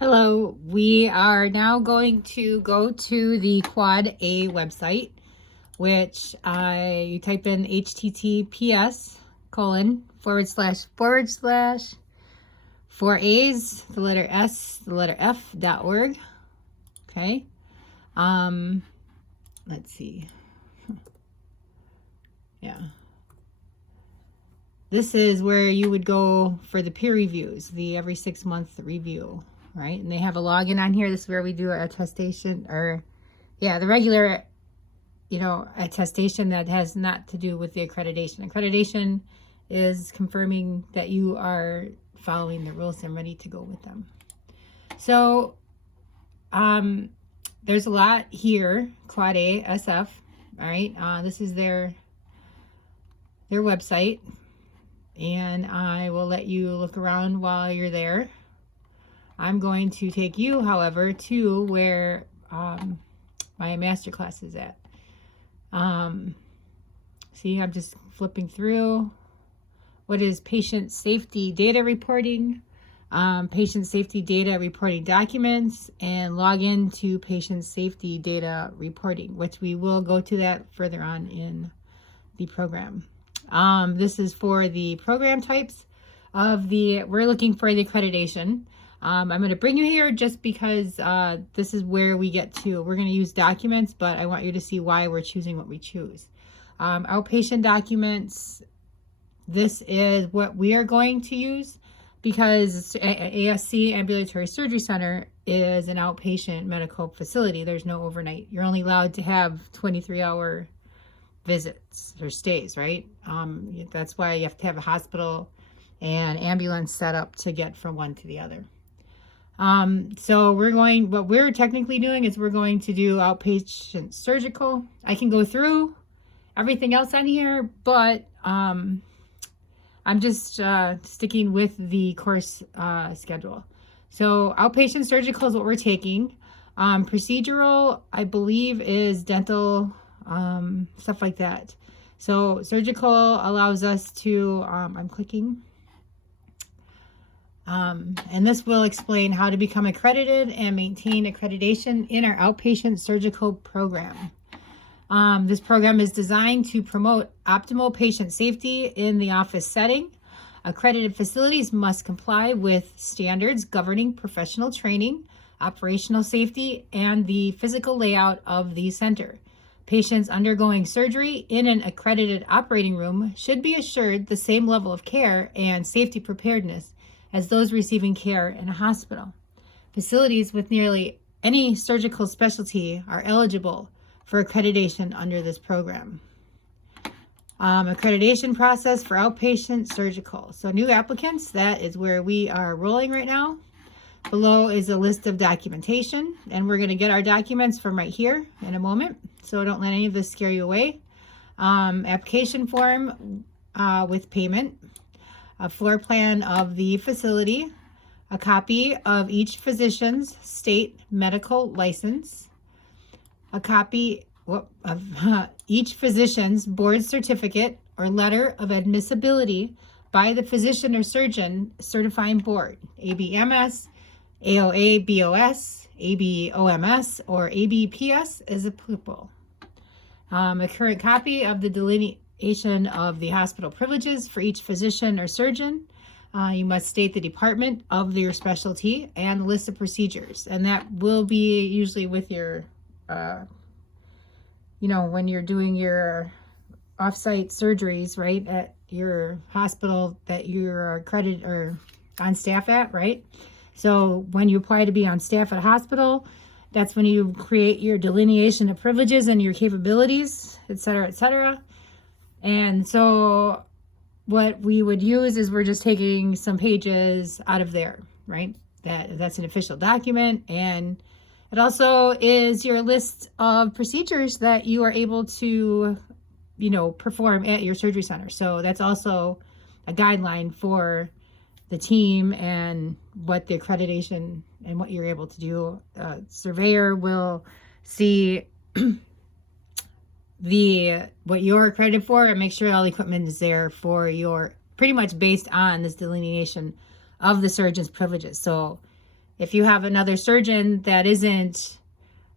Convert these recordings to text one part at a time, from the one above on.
Hello, we are now going to go to the QuadA website, which you type in https:// 4A's, the letter S, the letter F.org. Okay. Let's see. Yeah. This is where you would go for the peer reviews, the every 6-month review, right? And they have a login on here. This is where we do our attestation, or the regular, attestation that has not to do with the accreditation. Accreditation is confirming that you are following the rules and ready to go with them. So, there's a lot here. QuadA, all right? This is their website. And I will let you look around while you're there. I'm going to take you, however, to where my master class is at. See, I'm just flipping through. What is patient safety data reporting? Patient safety data reporting documents, and log in to patient safety data reporting, which we will go to that further on in the program. This is for the program types we're looking for the accreditation. I'm going to bring you here just because this is where we get to. We're going to use documents, but I want you to see why we're choosing what we choose. Outpatient documents, this is what we are going to use because ASC, Ambulatory Surgery Center, is an outpatient medical facility. There's no overnight. You're only allowed to have 23-hour visits or stays, right? That's why you have to have a hospital and ambulance set up to get from one to the other. So what we're technically doing is we're going to do outpatient surgical. I can go through everything else on here, but I'm just sticking with the course schedule. So outpatient surgical is what we're taking. Procedural, I believe, is dental, stuff like that. So surgical allows us to, I'm clicking, and this will explain how to become accredited and maintain accreditation in our outpatient surgical program. This program is designed to promote optimal patient safety in the office setting. Accredited facilities must comply with standards governing professional training, operational safety, and the physical layout of the center. Patients undergoing surgery in an accredited operating room should be assured the same level of care and safety preparedness as those receiving care in a hospital. Facilities with nearly any surgical specialty are eligible for accreditation under this program. Accreditation process for outpatient surgical. So new applicants, that is where we are rolling right now. Below is a list of documentation, and we're going to get our documents from right here in a moment, so don't let any of this scare you away. Application form with payment, a floor plan of the facility, a copy of each physician's state medical license, a copy of each physician's board certificate or letter of admissibility by the physician or surgeon certifying board, ABMS, AOA, BOS, ABOMS, or ABPS is applicable. A current copy of the delineation of the hospital privileges for each physician or surgeon. You must state the department of your specialty and the list of procedures. And that will be usually with your, when you're doing your off-site surgeries, right, at your hospital that you're accredited or on staff at, right? So when you apply to be on staff at a hospital, that's when you create your delineation of privileges and your capabilities, et cetera, et cetera. And so what we would use is we're just taking some pages out of there, right? That's an official document. And it also is your list of procedures that you are able to, perform at your surgery center. So that's also a guideline for the team and what the accreditation and what you're able to do. Surveyor will see what you're accredited for and make sure all the equipment is there for your, pretty much based on this delineation of the surgeon's privileges. So if you have another surgeon that isn't,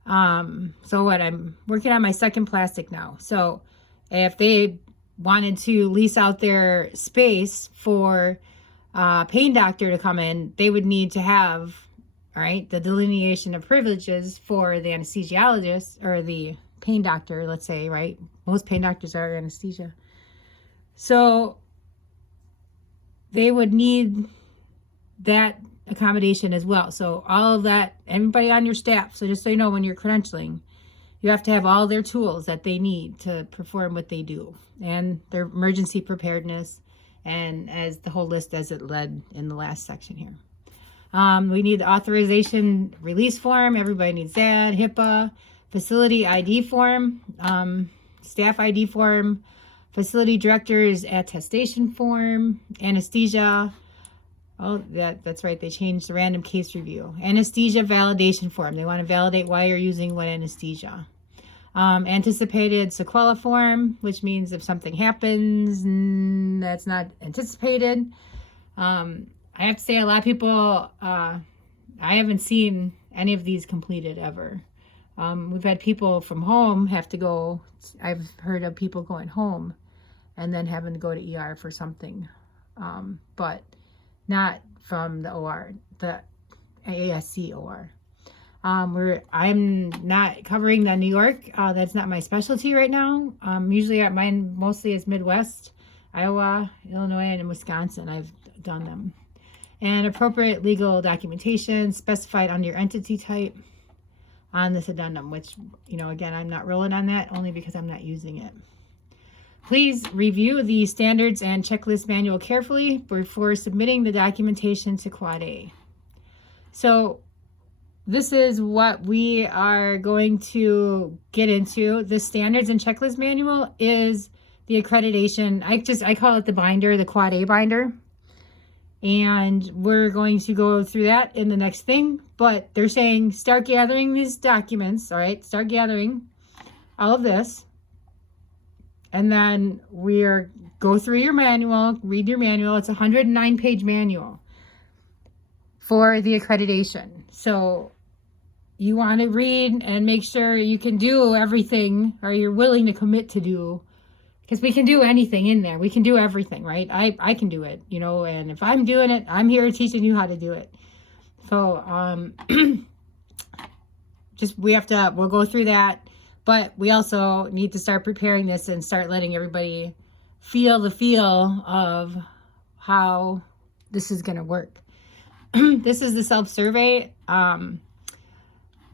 so what, I'm working on my second plastic now. So if they wanted to lease out their space for a pain doctor to come in, they would need to have, all right, the delineation of privileges for the anesthesiologist or the pain doctor, let's say, right? Most pain doctors are anesthesia. So they would need that accommodation as well. So all of that, everybody on your staff. So just so you know, when you're credentialing, you have to have all their tools that they need to perform what they do, and their emergency preparedness, and as the whole list as it led in the last section here. We need the authorization release form. Everybody needs that. HIPAA, facility ID form, staff ID form, facility director's attestation form, anesthesia. Oh, that's right. They changed the random case review. Anesthesia validation form. They want to validate why you're using what anesthesia. Anticipated sequela form, which means if something happens that's not anticipated. I have to say, a lot of people, I haven't seen any of these completed ever. We've had people from home have to go. I've heard of people going home and then having to go to ER for something, but not from the OR, the AAAASF OR. I'm not covering the New York. That's not my specialty right now. Usually mine mostly is Midwest, Iowa, Illinois, and Wisconsin. I've done them. And appropriate legal documentation specified under your entity type on this addendum, which, you know, again, I'm not rolling on that only because I'm not using it. Please review the standards and checklist manual carefully before submitting the documentation to QuadA. So this is what we are going to get into. The standards and checklist manual is the accreditation. I call it the binder, the QuadA binder. And we're going to go through that in the next thing. But they're saying start gathering these documents, all right? Start gathering all of this. And then go through your manual, read your manual. It's a 109-page manual for the accreditation. So you want to read and make sure you can do everything, or you're willing to commit to do, because we can do anything in there. We can do everything, right? I can do it, you know, and if I'm doing it, I'm here teaching you how to do it. So we'll go through that, but we also need to start preparing this and start letting everybody feel the feel of how this is going to work. This is the self-survey.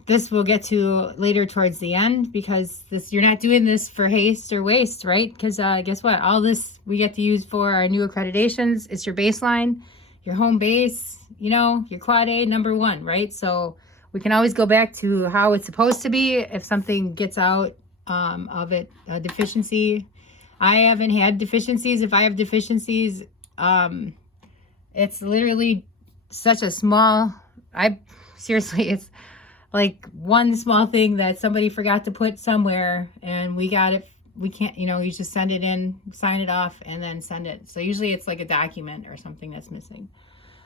This we'll get to later towards the end, because you're not doing this for haste or waste, right? Because guess what? All this we get to use for our new accreditations. It's your baseline, your home base, you know, your QuadA #1, right? So we can always go back to how it's supposed to be if something gets out of it, a deficiency. I haven't had deficiencies. If I have deficiencies, it's literally such a small, seriously, it's like one small thing that somebody forgot to put somewhere and we got it. We can't, you know, you just send it in, sign it off, and then send it. So usually it's like a document or something that's missing.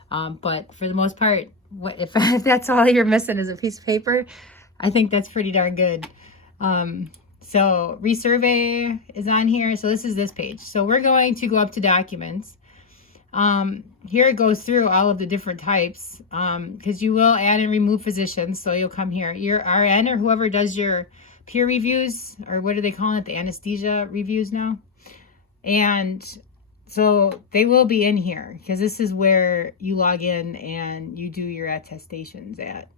But for the most part, if that's all you're missing is a piece of paper, I think that's pretty darn good. So resurvey is on here. So this is this page. So we're going to go up to documents. Here it goes through all of the different types, because you will add and remove physicians. So you'll come here, your RN or whoever does your peer reviews, or what do they call it? The anesthesia reviews now. And so they will be in here, because this is where you log in and you do your attestations at.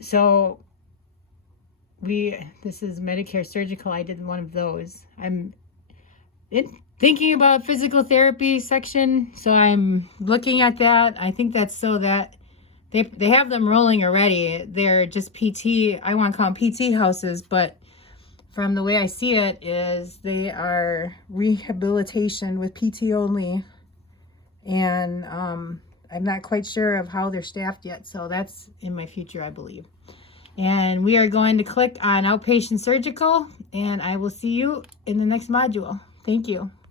So this is Medicare surgical. I did one of those. I'm thinking about physical therapy section, so I'm looking at that. I think that's so that they have them rolling already. They're just PT, I want to call them PT houses, but from the way I see it is they are rehabilitation with PT only, and I'm not quite sure of how they're staffed yet, so that's in my future, I believe. And we are going to click on outpatient surgical, and I will see you in the next module. Thank you.